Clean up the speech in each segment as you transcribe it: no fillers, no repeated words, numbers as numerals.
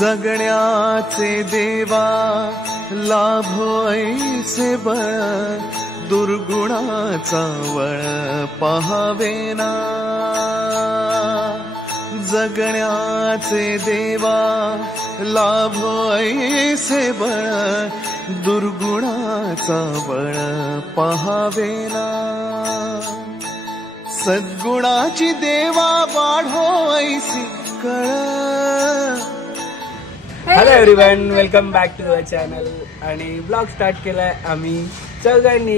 जगण्याचे देवा लाभो ऐसे बळ दुर्गुणाचा वळ पहावेना जगण्याचे देवा लाभो ऐसे बळ दुर्गुणाचा बळ पहावेना सद्गुणाची देवा वाढो ऐसी कळ. Hello everyone, welcome back to our channel. आणि ब्लॉग स्टार्ट केलाय आम्ही चौघांनी.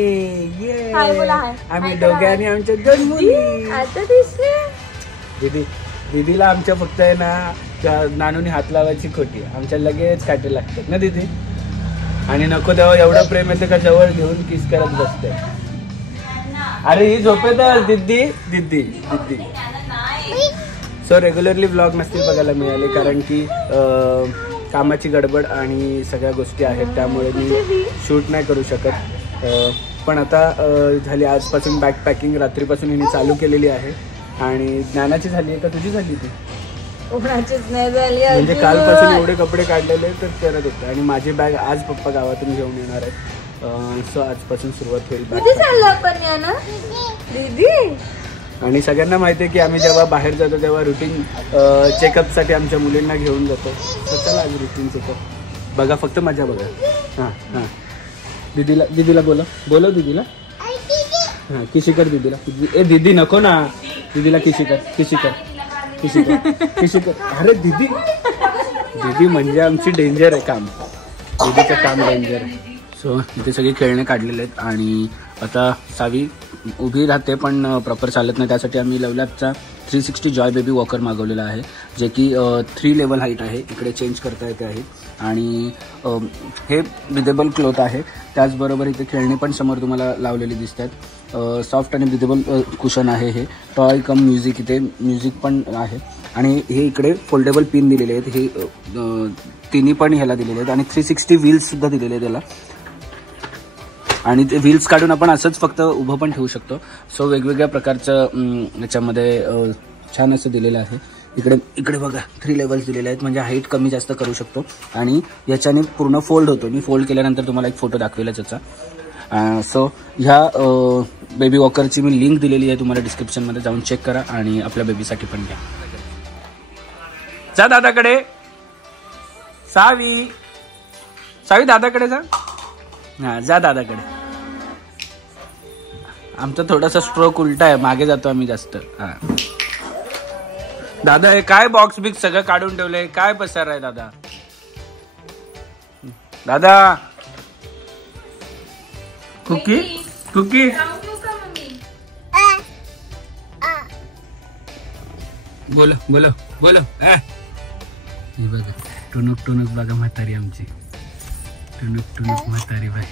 ये आम्ही दोघांनी आमच्या दोन मुली. दीदीला आमच्या फक्त आहे ना नानूनी हात लावायची खोटी, आमच्या लगेच काटे लागतात ना दीदी. आणि नको तेव्हा एवढं प्रेम येते का जवळ घेऊन किस करत बसते. अरे ही झोपेत दीदी दीदी दीदी. सो रेग्युलरली ब्लॉग नसतील बघायला मिळाले कारण की कामाची गडबड आणि सगळ्या गोष्टी आहेत, त्यामुळे मी शूट नाही करू शकत. पण आता झाली आजपासून बॅग पॅकिंग, रात्रीपासून हिने चालू केलेली आहे. आणि ज्ञानाची झाली आहे का तुझी झाली ती? नाही झाली म्हणजे कालपासून एवढे कपडे काढलेले तर करत होते. आणि माझी बॅग आज पप्पा गावातून घेऊन येणार आहेत. सो आजपासून सुरुवात होईल. आणि सगळ्यांना माहिती आहे की आम्ही जेव्हा बाहेर जातो तेव्हा रुटीन चेकअपसाठी आमच्या मुलींना घेऊन जातो. तर चला आज रुटीन चेकअप बघा, फक्त मजा बघा. हां हां दीदीला बोला दीदीला. हां किशी कर दीदीला. ए दीदी नको ना, दीदीला किशी कर. अरे दीदी म्हणजे आमची डेंजर आहे काम, दीदीचं काम डेंजर आहे. सो इथे सगळे खेळणे काढलेले आहेत. आणि आता सावी उभी राहते पण प्रॉपर चालत नाही, त्यासाठी आम्ही लवलॅबचा 360 जॉय बेबी वॉकर मागवलेला आहे, जे की 3 लेवल हाईट आहे. इकडे चेंज करता येते आहे. आणि हे ब्रिदेबल क्लॉथ आहे. त्याचबरोबर इथे खेळणी पण समोर तुम्हाला लावलेली दिसत आहेत. सॉफ्ट आणि ब्रिदेबल कुशन आहे. हे टॉय कम म्युझिक, इथे म्युझिक पण आहे. आणि हे इकडे फोल्डेबल पिन दिलेले आहेत. हे तिन्ही पण ह्याला दिलेले आहेत. आणि 360 व्हील्ससुद्धा दिलेले आहेत त्याला. आणि ते व्हील्स काढून आपण असंच फक्त उभं पण ठेवू शकतो. सो वेगवेगळ्या प्रकारचं याच्यामध्ये छान असं दिलेलं आहे. इकडे बघा 3 लेवल्स दिलेले आहेत, म्हणजे हाईट कमी जास्त करू शकतो. आणि याच्याने पूर्ण फोल्ड होतो. मी फोल्ड केल्यानंतर तुम्हाला एक फोटो दाखवेलच याचा. सो ह्या बेबी वॉकरची मी लिंक दिलेली आहे तुम्हाला डिस्क्रिप्शनमध्ये, जाऊन चेक करा आणि आपल्या बेबीसाठी पण घ्या. जा दादाकडे. सावी दादाकडे जा. हां जा दादाकडे. आमचा थोडासा स्ट्रोक उलटा आहे, मागे जातो आम्ही जास्त. हां दादा हे काय बॉक्स बिक्स सगळं काढून ठेवलंय, काय पसार आहे दादा? दादा कुकी बोलो हे बघा टुनुक बघा म्हातारी आमची. टुनुक म्हातारी बाई.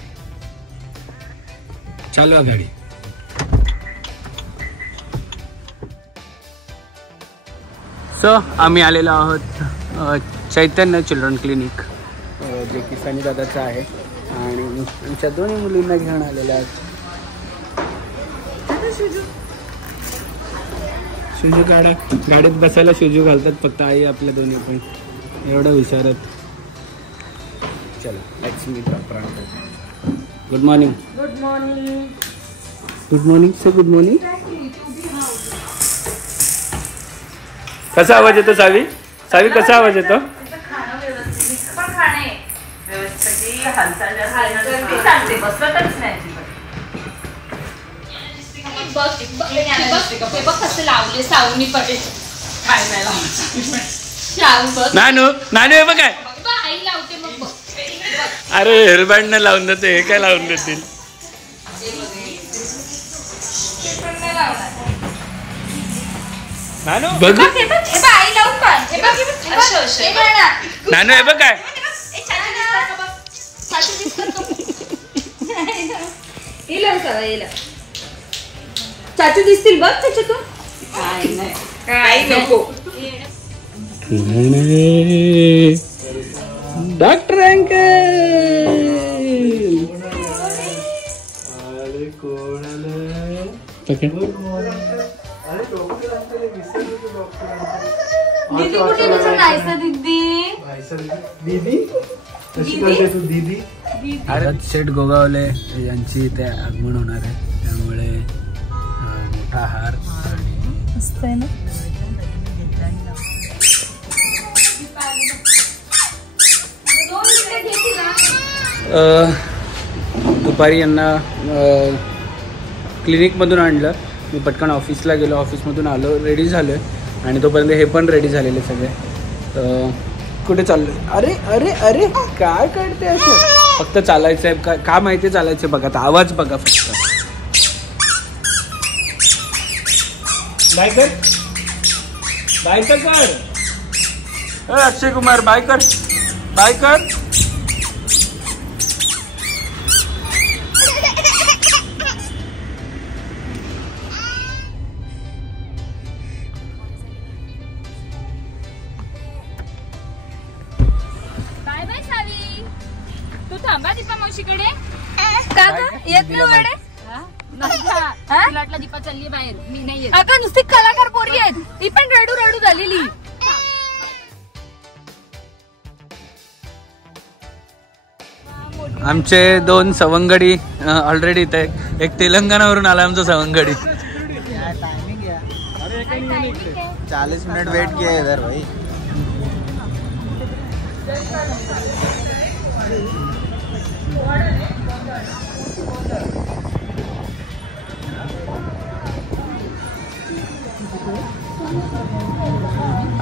चालवा गाडी. सो आम्ही आलेलो आहोत चैतन्य चिल्ड्रन क्लिनिक, जे की सनी दादाचं आहे. आणि आमच्या दोन्ही मुलींना घेऊन आलेल्या आहेत. शुजू गाडीत बसायला शुजू घालतात फक्त आई आपल्या दोन्ही पण एवढं विचारत. चला let's meet proper. Good morning. Sir good morning. कसा आवाज येतो सावी कसा आवाज येतो? नानू हे बघ काय. अरे हेअरबँड न लावून देते, हे काय लावून देतील? नानू बघ नानू हे बघ काय. चाचू दिसतील बघ त्याच्यातून. काय नको. Doctor uncle. दीदी कुठे जायचं दीदी अरे शेठ गोगावले यांची इथे आगमन होणार आहे, त्यामुळे मोठा हार असतंय ना. दुपारी यांना क्लिनिकमधून आणलं, मी पटकन ऑफिसला गेलो, ऑफिसमधून आलो, रेडी झालो आणि तोपर्यंत हे पण रेडी झालेले सगळे. कुठे चाललो? अरे अरे अरे काय करते असं? फक्त चालायचं आहे का माहिती? चालायचं बघा, आता आवाज बघा फक्त. बाय कर, बाय तर कर. अक्षय कुमार बाय कर, बाय कर. थांबा दीपा मावशीकडे. का येत नाही वडे? वाटलं दीपा चालली बाहेर, मी नाही येत. अगं नुसती कलाकार पोरगी आहेत, ती पण रडू रडू झालेली. आमचे 2 सवंगडी ऑलरेडी इथे. एक तेलंगणावरून आला आमचा सवंगडी. 40 मिनट वेट किया इधर भाई.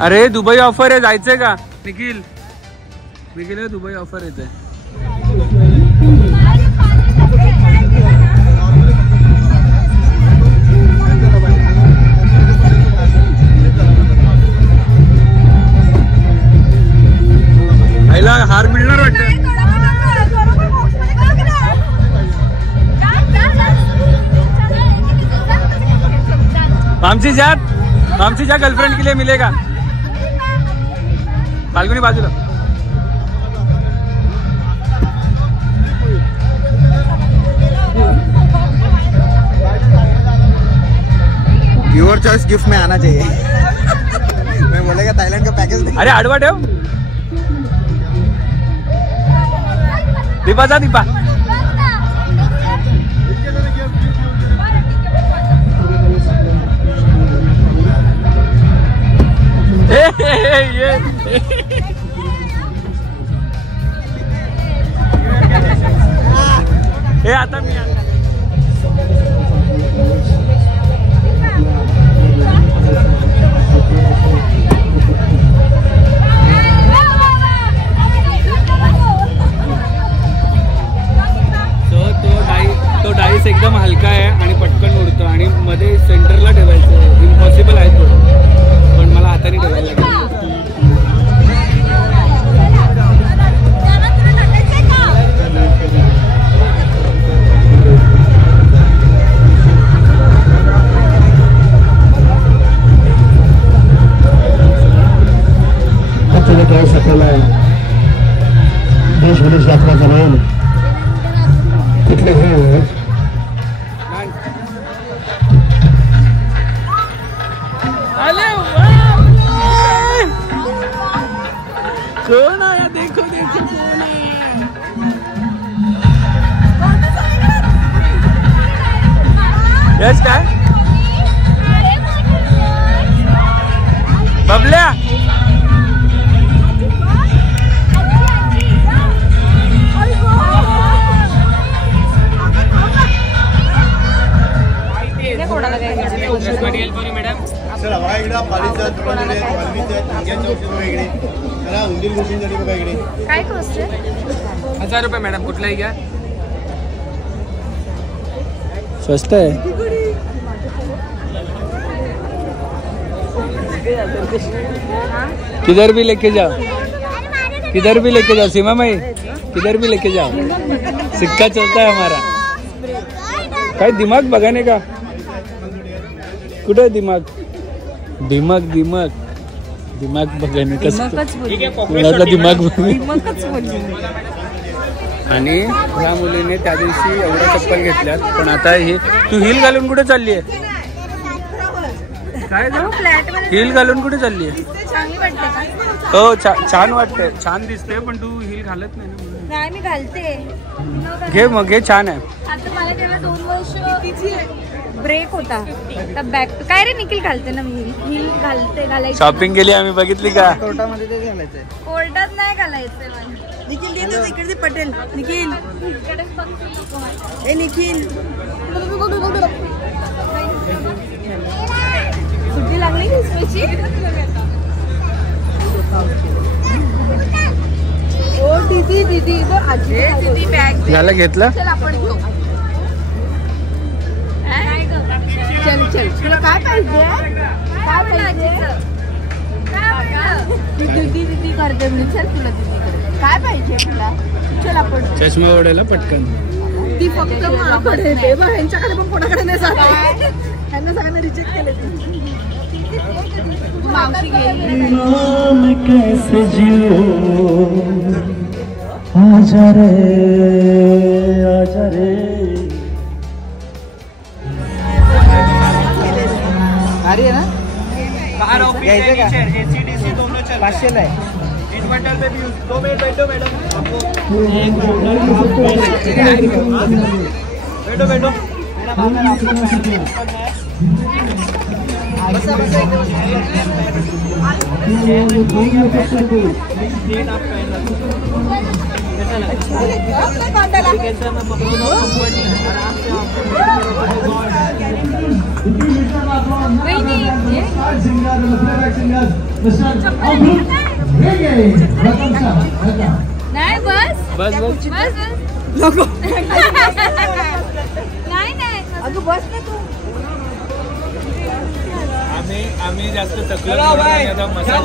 अरे दुबई ऑफर आहे, जायचंय का निखिल? निखिल दुबई ऑफर येते. आईला हार मिळणार वाटतं. मामसी जा गर्लफ्रेंड के लिए मिलेगा. फाल्गुनी बाजूला. योर चॉइस गिफ्ट में आना चाहिए. मैं बोलेगा थाईलैंड का पैकेज नहीं. अरे आडवा ठेव. दीपा जा दीपा. हे आता मी तो डाईस एकदम हलका आहे आणि पटकन उडतो आणि मध्ये सेंटरला ठेवायचं इम्पॉसिबल आहे थोडं, पण मला हाताने ठेवायला लागेल. आपल्याला देश विदेश यात्रा करून तिथले हे कौन आया? देखो देखो कौन आया. यस काय बबल्या. काय कॉस्ट आहे? 1000 रुपये मॅडम. कुठलाही घ्या, स्वस्त आहे. किधर भी लेके जाओ, किधर भी लेके जाओ. सीमा माई किधर भी लेके जाओ, सिक्का चलता है हमारा. काय दिमाग बघाने का? कुठे दिमाग? दिमाग दिमाग दिमाग बघाने कसं दिमाग. आणि ह्या मुलीने त्या दिवशी एवढ्या चप्पल घेतल्यात, पण आता हे तू हिल घालून कुठे चालली आहे? काय फ्लॅट मध्ये हिल घालून कुठे चालली चांगली वाटते का? हो छान वाटतंय, छान दिसते, पण तू हिल घालत नाही ना. नाही मी घालते. घे मग घे, छान आहे. आता मला तेव्हा 2 वर्ष ब्रेक होता. तर बॅक टू काय रे निखिल घालते ना मी हिल घालायची. शॉपिंग केली आम्ही, बघितली का? कोर्टामध्ये ते घालायचंय. कोर्टात नाही घालायचं मला. निखिल दे ना इकडे पटेल. निखिल इकडे फक्त ए निखिल सुट्टी लागली क्रिसमसची. ओ दीदी बघ आजी दीदी बॅग याला घेतलं. चल आपण घेऊ. चल तुला काय पाहिजे काय पाहिजे? दीदी करते मी. चल तुला दीदी काय पाहिजे तुला? चल आपण चष्मा ओढायला पटकन. ती फक्त माझ्याकडे येते बा, ह्यांच्याकडे पण कोणाकडे नाही जात. ह्यांना सगळ्यांना रिजेक्ट केले मावशी गेली. कैसे जियो आजा रे अरे ना घ्यायचं का? 500 आहे. नाही बस बस बस. नको नाही नाही अगं बस ना तू. आम्ही जास्त तकलीफ मसाज.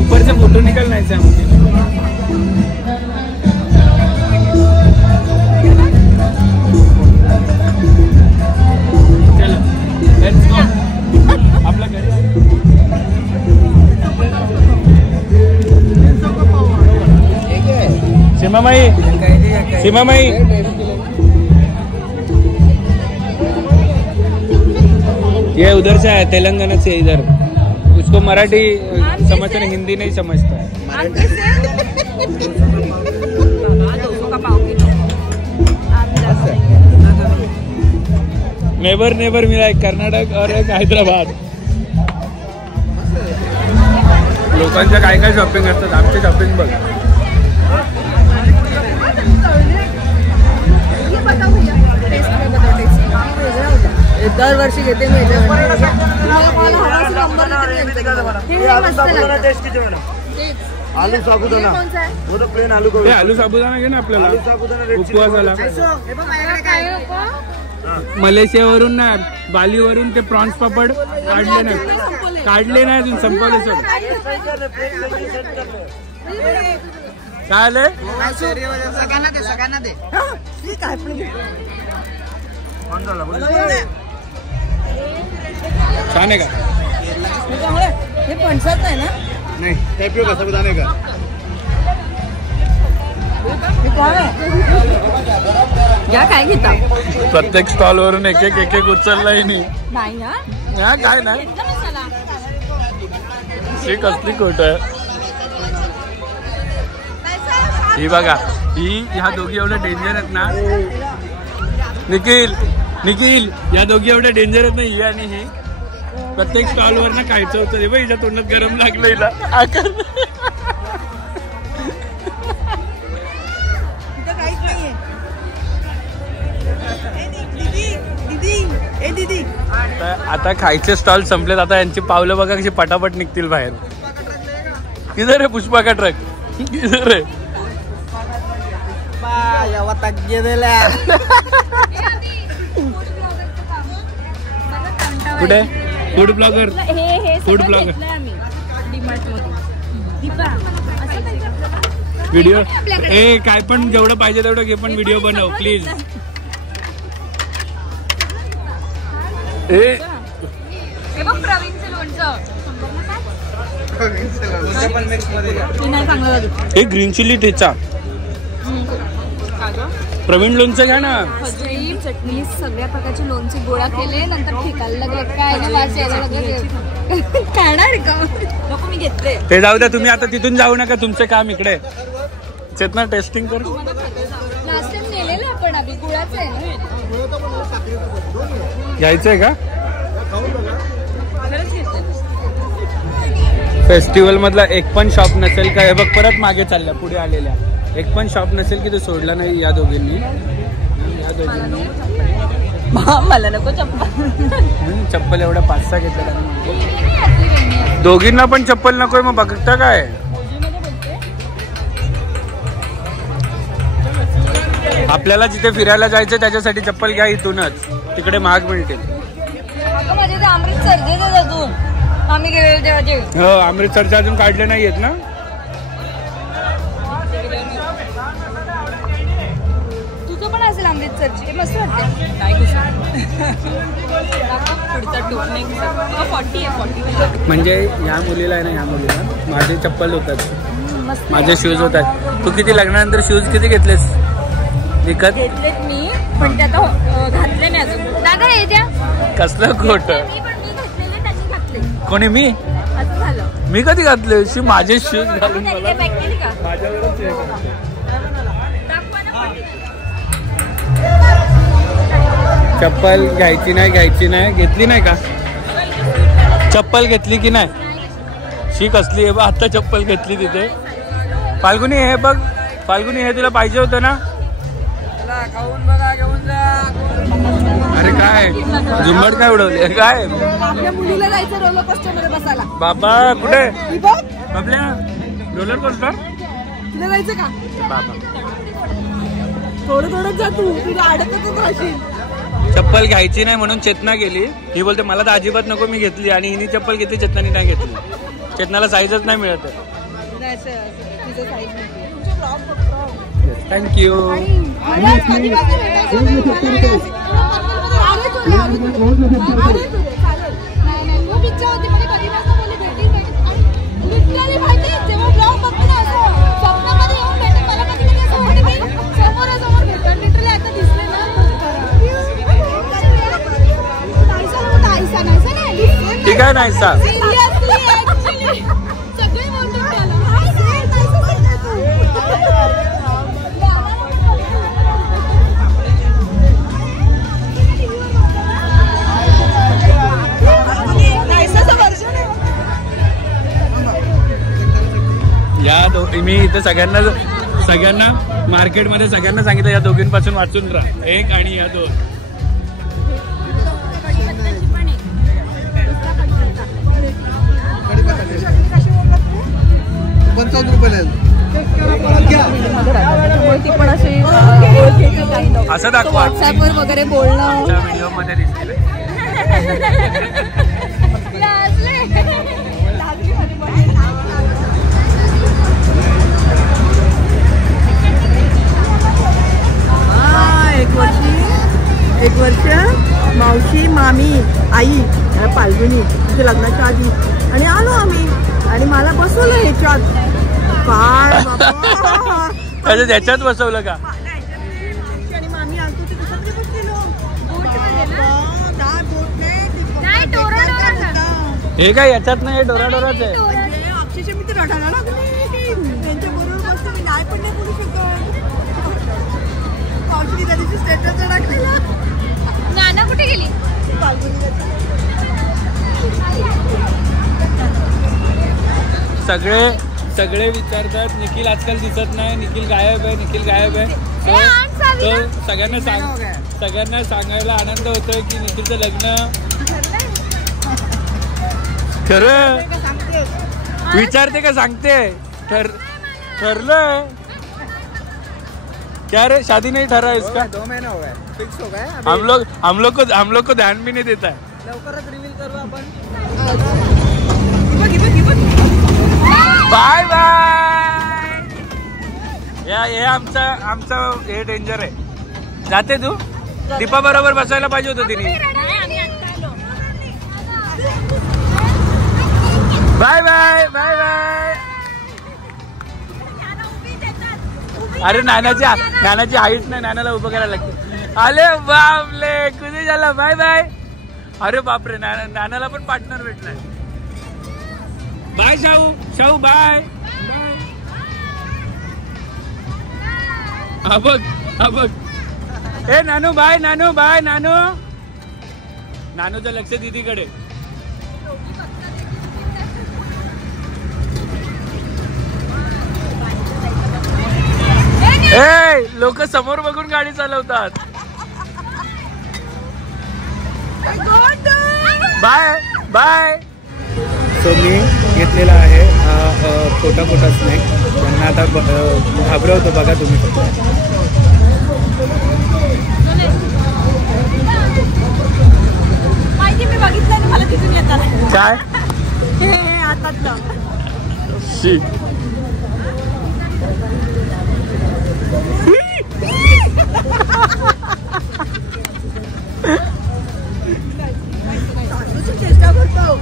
ऊपर से फोटो निकलना है मुझे. चलो लेट्स गो. आपला घरी सीमामाई ये उधर से है, तेलंगाना से. इधर उसको मराठी समझते नहीं, हिंदी नहीं समझता है. नेबर मिला एक कर्नाटक और एक हैदराबाद. लोकांच्या काय काय शॉपिंग असतात, आमची शॉपिंग बघ. दरवर्षी घेते मी. आलू साबुदाना, वो तो प्लेन आलू को. आलू साबुदाणा घे ना आपल्याला उपवासाला. काय मलेशियावरून ना, बालीवरून ते प्रॉन्स पापड काढले नाही अजून, संपवले सर. काय आले? सगळ्यांना दे. छान आहे का? हे फणसात नाही ना? नहीं टैपियो का साबुदाने का. या काय घेता? प्रत्येक स्टॉल वरून एक एक उचललाय नाही. नाही काय नाही. ही कसली खोट आहे. ही बघा, ह्या दोघी एवढ्या डेंजर आहेत ना. निखिल या दोघी एवढ्या डेंजर आहेत ना, ही आणि ही. प्रत्येक स्टॉल वर ना खायचं होतं. हे बघ, हिच्या तोंडात गरम लागलं हिला. आता खायचे स्टॉल संपलेत. आता यांची पावलं बघा कशी पटापट निघतील बाहेर. किधर है पुष्पा का ट्रक? किधर है? कुठे food blogger? Food blogger video. काय पण जेवढं पाहिजे तेवढं घे, पण व्हिडिओ बनव प्लीज. प्रवीणचं लोणचं हे ग्रीन चिली ठेचा. प्रवीण लोणचं घ्या ना. खजूर चटणी सगळ्या प्रकारचे लोणचे गोळा केले नंतर फेकायला लागले. काय ना वास यायला लागले. खाणार का नको मी घेतले ते जाऊ द्या. तुम्ही आता तिथून जाऊ नका. तुमचं काम इकडे. चेतना टेस्टिंग कर. लास्ट टाइम नेलेलं आपण आधी गुळाचं आहे ना. घ्यायचंय का? फेस्टिवल मधला एक पण शॉप नसेल का? हे बघ परत मागे चालल्या पुढे आलेल्या. एक पण शॉप नसेल की तो सोडला नाही या दोघींनी. मला नको चप्पल. चप्पल एवढ्या 5-6 घेतल्या. दोघींना पण चप्पल नकोय. मग बघता काय? आपल्याला जिथे फिरायला जायचं त्याच्यासाठी चप्पल घ्या इथूनच. तिकडे महाग मिळतील. माझे ते अमृतसरचे अजून आम्ही गेले तेव्हाचे. हो अमृतसरचे अजून काढले नाही आहेत ना. तुझं पण असेल अमृतसरची. ते मस्त वाटते. म्हणजे या मुलीला आहे ना. या मुलीला माझे चप्पल होतात. माझे शूज होतात. तू किती लग्नानंतर शूज किती घेतलेस विकत? घेतलेत मी पण ते आता घातले नाही अजून. दादा हे द्या. कसलं खोट? कोणी मी? असं झालं. मी कधी घातले? माझे शूज घालून मला चप्पल घ्यायची नाही. घ्यायची नाही. घेतली नाही का चप्पल? घेतली की नाही? शी कसली आहे बा. आता चप्पल घेतली तिथे. फाल्गुनी हे बघ. फाल्गुनी हे तुला पाहिजे होतं ना. अरे काय झुंबड काय उडवली काय? आपल्या मुलीला जायचं रोलर कोस्टर मध्ये बसायला. बाबा कुठे? बाबल्या रोलर कोस्टर तुला जायचं का? बाबा थोडं थोडं जा तू. तुला अडकतच राहशील. चप्पल घ्यायची नाही म्हणून चेतना गेली. ही बोलते मला तर अजिबात नको. मी घेतली आणि हिने चप्पल घेतली. चेतनाने नाही घेतली. चेतनाला साईजच नाही मिळत. थँक्यू. ठीक आहे नाही सा. या मी इथे सगळ्यांना मार्केटमध्ये सगळ्यांना सांगितलं या दोघींपासून वाचून राहा. एक आणि या दोन. असं दाखवा व्हॉट्सअपवर वगैरे बोलणं व्हिडिओ मध्ये दिसले. एक वर्ष मावशी मामी आई फाल्गुनी तिच्या लग्नाच्या आधी आणि आलो आम्ही आणि मला बसवलं ह्याच्यात. काय बाबा त्याच्यात बसवलं का? आणि मामी आलतो ते कशामध्ये बसलेलो. हे काय याच्यात नाही. डोराडोराच आहे. अक्षरशः मी तर रडायला लागली. त्यांच्या बरोबर बसतो मी. नाही पण नाही बोलू शकत. मावशी त्याची स्टेटस टाकलेला. नाना कुठे गेली? सगळे विचारतात निखिल आजकाल दिसत नाही. निखिल गायब आहे. निखिल गायब आहे. तो सगळ्यांना सांगायला आनंद होतोय की निखिलचं लग्न खरं. विचारते का सांगते? ठरलंय क्या रे? शादी नहीं ठहरा इसका? 2 महीना हो गया. फिक्स हो गया. हम लोग को ध्यान भी नहीं देता है. लवकरच रिव्हील करू आपण. Bye bye. हे आमचं हे डेंजर आहे. जाते तू? दीपा बरोबर बसायला पाहिजे होतं तिने. Bye bye bye bye. अरे नानाची हाईट नाही, नानाला उभं करायला लागते. आले बापले कुठे झाला. Bye bye. अरे बापरे नानाला पण पार्टनर भेटलाय. Bye Shahu bye. हा बघ ए नानू बाय. नानूचं लक्ष दीदीकडे. ए लोक समोर बघून गाडी चालवतात. बाय. सो मी घेतलेला आहे पोटा स्नॅक. त्यांना आता घाबरवतो बघा तुम्ही. माहिती मी बघितलं मला तिथून येताना. काय हातातलं चेष्टा करतो.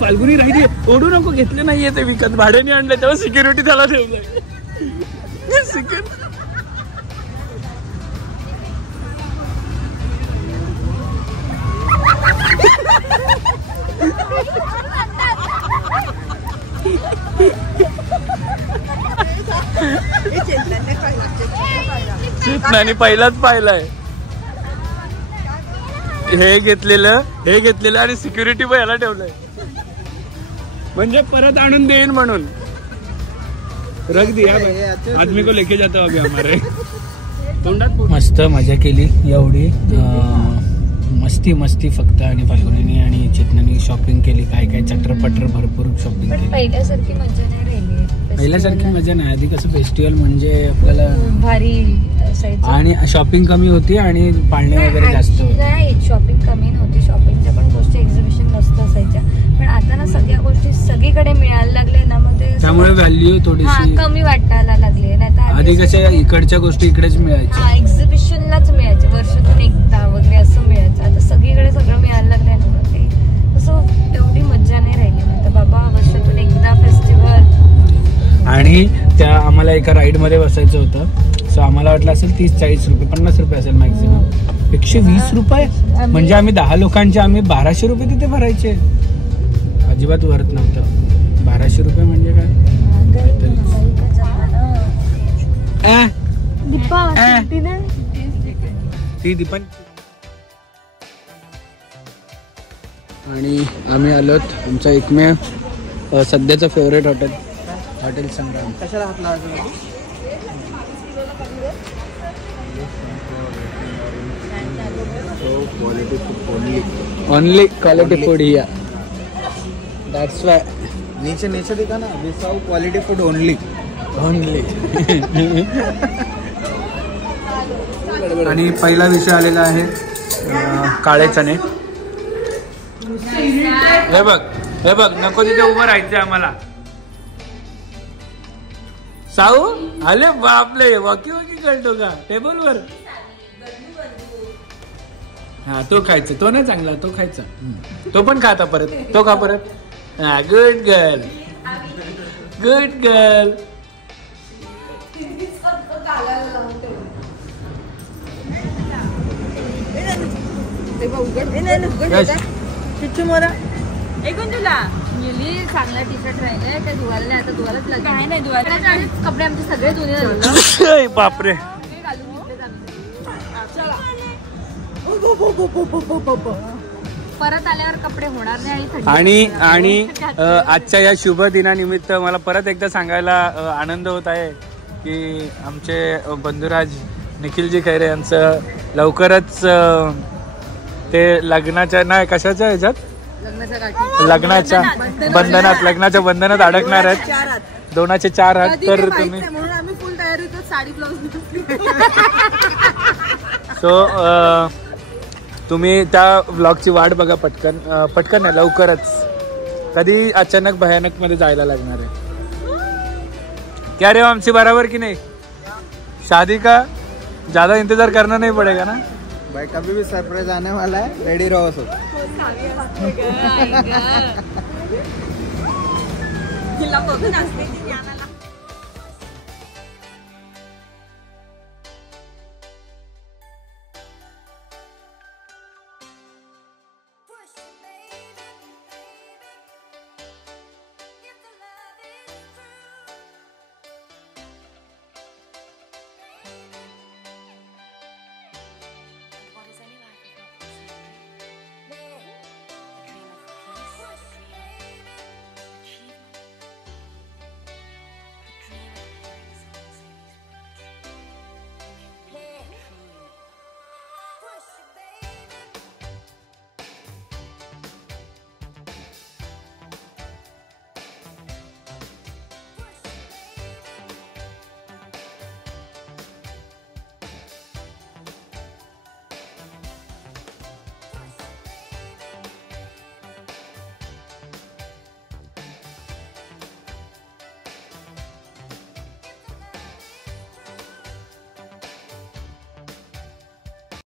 फाल्गुनी राहिली. ओढू नको. घेतले नाहीये ते विकत, भाड्याने आणले तेव्हा सिक्युरिटी त्याला ठेवलंय. चेतनाने पहिलाच पाहिलाय. हे घेतलेलं आणि सिक्युरिटी पण याला ठेवलंय, म्हणजे परत आणून देईन म्हणून. रख दिया आदमी को लेके जातो अभी हमारे. मस्त मजा केली एवढी. मस्ती फक्त. आणि फाल्गुनीने आणि चेतनाने शॉपिंग केली. काय चटरपटर भरपूर शॉपिंग केली. पहिल्यासारखी मजा नाही राहिली. पहिल्यासारखी मजा नाही. आधी कसं फेस्टिवल म्हणजे आपल्याला भारी असायचं आणि शॉपिंग कमी होती आणि पाळणे वगैरे जास्त होते. नाही शॉपिंग कमी नव्हती. शॉपिंगच्या पण गोष्टी एक्झिबिशन मस्त असायच्या. पण आता ना सगळ्या गोष्टी सगळीकडे मिळायला लागले ना, मग त्यामुळे व्हॅल्यू थोडीशी कमी वाटायला लागली. नाही तर आधी कशा इकडच्या गोष्टी इकडेच मिळायच्या. एक्झिबिशनलाच मिळायचे वर्षातून एकदा वगैरे असं मिळायचं. आता सगळीकडे सगळं मिळायला लागलंय ना, ते असं एवढी मजा नाही राहिली. म्हणतात बाबा वर्षातून एकदा फेस्टिवल. आणि त्या आम्हाला एका राईड मध्ये बसायचं होतं. सो आम्हाला वाटलं असेल 30-40 रुपये, 50 रुपये असेल मॅक्झिमम. 120 रुपये म्हणजे आम्ही 10 लोकांचे 1200 रुपये तिथे भरायचे. अजिबात वरत नव्हतं. 1200 रुपये म्हणजे काय. ती दीपन. आणि आम्ही आलोत आमचा एकमेव सध्याचं फेवरेट हॉटेल संग्राम. कशाला हात लावायचा? Only quality food here. That's why. नीचे दिखा ना. We serve quality food only. आणि पहिला विषय आलेला आहे काळे चणे. हे बघ नको तिथे उभं राहायचं आम्हाला. साऊ आले बापले. वाकी कळतो का टेबलवर. हा तो खायचा. तो नाही चांगला. तो खायचा. तो पण खाता परत. तो खा परत. हा गुड गर्ल. ऐकून तुला मुली चांगला टी शर्ट राहिले काय धुवायला नाही. आता धुवायलाच लागेल. काय नाही धुवायला आधीच कपडे आमचे सगळे धुणे झाले. बापरे. परत आल्यावर कपडे होणार नाही. आणि आजच्या या शुभ दिनानिमित्त मला परत एकदा सांगायला आनंद होत आहे की आमचे बंधुराज निखिलजी खैरे यांचं लवकरच ते लग्नाच्या नाही कशाच्या ह्याच्यात लग्नाच्या बंधनात अडकणार आहेत. 2चे 4 हात. तर तुम्ही सो तुम्ही त्या व्लॉगची वाट बघा. पटकन नाही लवकरच. कधी अचानक भयानक मध्ये जायला लागणार आहे. क्या रे आमची बराबर की नाही. शादी का ज्यादा इंतजार करना नहीं पड़ेगा ना भाई, कभी भी सरप्राइज आने वाला है, रेडी रहो सब. तिला बघून असते ती ज्ञानाला.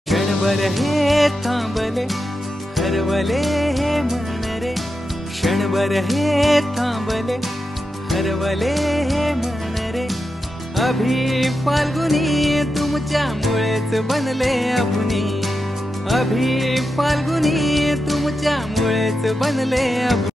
क्षणभर हे थांबले हरवले हे मन रे, क्षणभर हे थांबले हरवले हे मन रे. अभि फाल्गुनी तुमच्यामुळेच बनले अपुनी, अभि फाल्गुनी तुमच्यामुळेच बनले अपुनी.